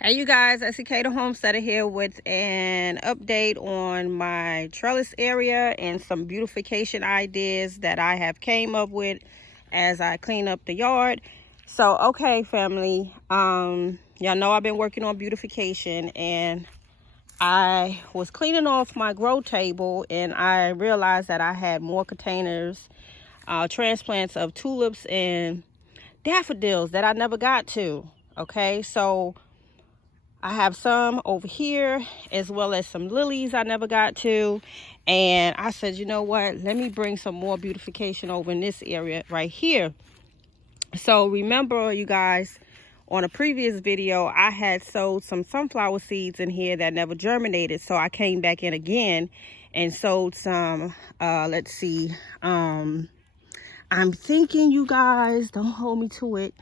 Hey you guys, Esikhomesteddah here with an update on my trellis area and some beautification ideas that I have came up with as I clean up the yard. So okay family, y'all know I've been working on beautification, and I was cleaning off my grow table and I realized that I had more containers, transplants of tulips and daffodils that I never got to. Okay, so I have some over here as well as some lilies I never got to, and I said, you know what, let me bring some more beautification over in this area right here. So remember you guys, on a previous video I had sowed some sunflower seeds in here that never germinated, so I came back in again and sowed some let's see, I'm thinking, you guys, don't hold me to it,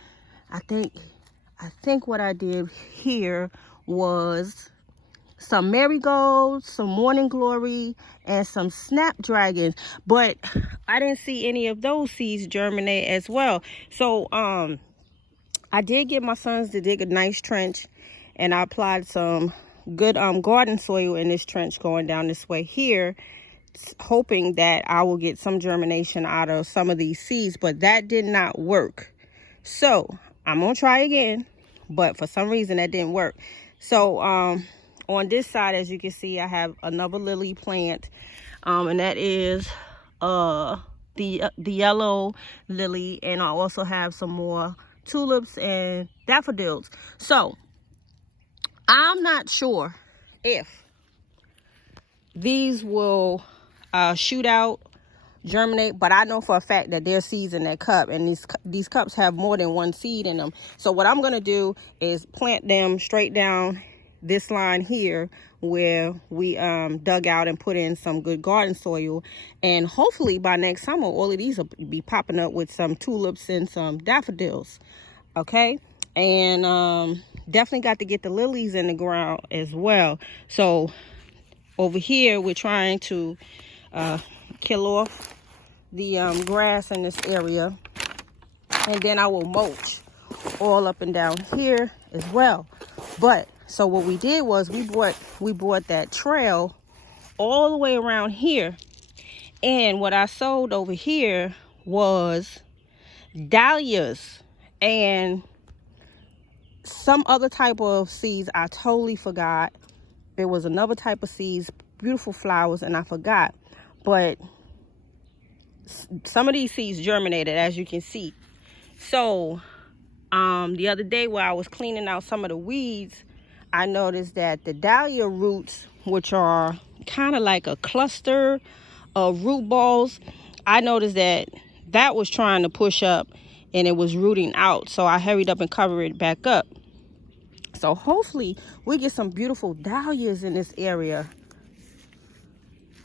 I think what I did here was some marigolds, some morning glory, and some snapdragons, but I didn't see any of those seeds germinate as well. So I did get my sons to dig a nice trench, and I applied some good garden soil in this trench going down this way here, hoping that I will get some germination out of some of these seeds, but that did not work. So I'm gonna try again, but for some reason that didn't work. So on this side, as you can see, I have another lily plant, and that is the yellow lily, and I also have some more tulips and daffodils. So I'm not sure if these will shoot out, germinate, but I know for a fact that there's seeds in that cup, and these cups have more than one seed in them. So what I'm going to do is plant them straight down this line here where we dug out and put in some good garden soil, and hopefully by next summer all of these will be popping up with some tulips and some daffodils. Okay, and definitely got to get the lilies in the ground as well. So over here we're trying to kill off the grass in this area, and then I will mulch all up and down here as well. But so what we did was we brought that trail all the way around here, and what I sowed over here was dahlias and some other type of seeds. I totally forgot. There was another type of seeds, beautiful flowers, and I forgot. But some of these seeds germinated, as you can see. So the other day while I was cleaning out some of the weeds, I noticed that the dahlia roots, which are kind of like a cluster of root balls, I noticed that was trying to push up and it was rooting out. So I hurried up and covered it back up. So hopefully we get some beautiful dahlias in this area.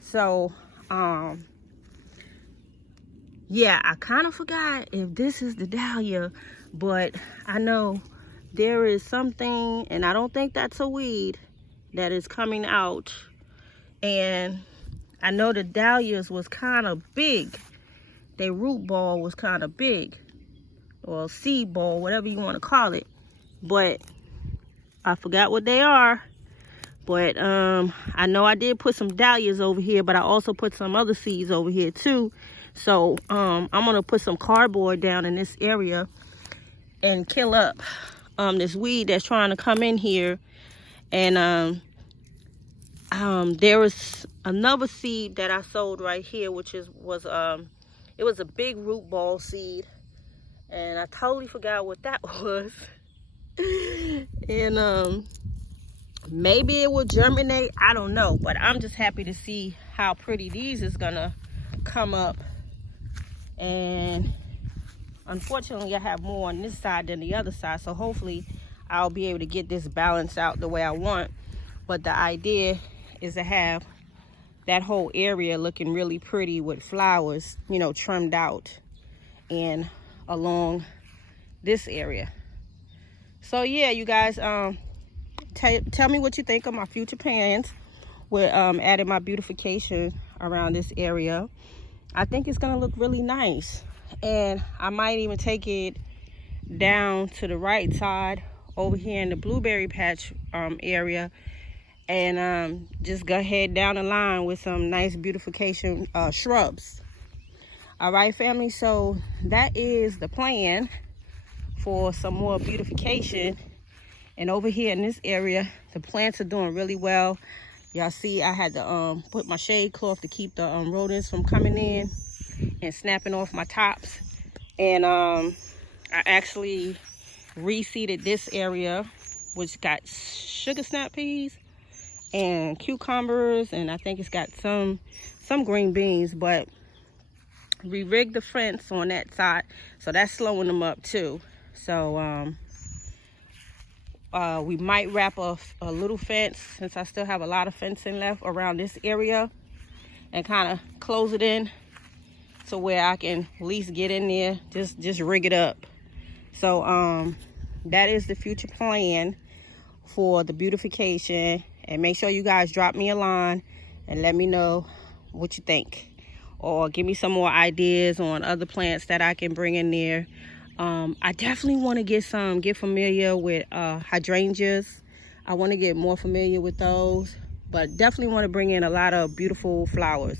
So yeah, I kind of forgot if this is the dahlia, but I know there is something, and I don't think that's a weed, that is coming out. And I know the dahlias was kind of big. Their root ball was kind of big, or seed ball, whatever you want to call it. But I forgot what they are. But I know I did put some dahlias over here, but I also put some other seeds over here too. So I'm gonna put some cardboard down in this area and kill up this weed that's trying to come in here. And there was another seed that I sowed right here, which was it was a big root ball seed, and I totally forgot what that was. And maybe it will germinate, I don't know, but I'm just happy to see how pretty these is gonna come up. And unfortunately I have more on this side than the other side, so hopefully I'll be able to get this balanced out the way I want. But the idea is to have that whole area looking really pretty with flowers, you know, trimmed out and along this area. So yeah, you guys, tell me what you think of my future plans with adding my beautification around this area. I think it's gonna look really nice, and I might even take it down to the right side over here in the blueberry patch area, and just go ahead down the line with some nice beautification shrubs. All right, family, so that is the plan for some more beautification. And over here in this area, the plants are doing really well. Y'all see I had to put my shade cloth to keep the rodents from coming in and snapping off my tops. And I actually reseeded this area, which got sugar snap peas and cucumbers, and I think it's got some green beans, but we rigged the fence on that side, so that's slowing them up too. So we might wrap a little fence, since I still have a lot of fencing left around this area, and kind of close it in to where I can at least get in there, just rig it up. So that is the future plan for the beautification. And make sure you guys drop me a line and let me know what you think, or give me some more ideas on other plants that I can bring in there. I definitely want to get familiar with hydrangeas. I want to get more familiar with those, but definitely want to bring in a lot of beautiful flowers.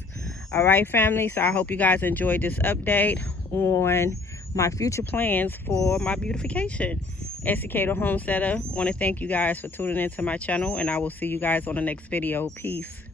All right, family, so I hope you guys enjoyed this update on my future plans for my beautification. Esikhomesteddah want to thank you guys for tuning into my channel, and I will see you guys on the next video. Peace.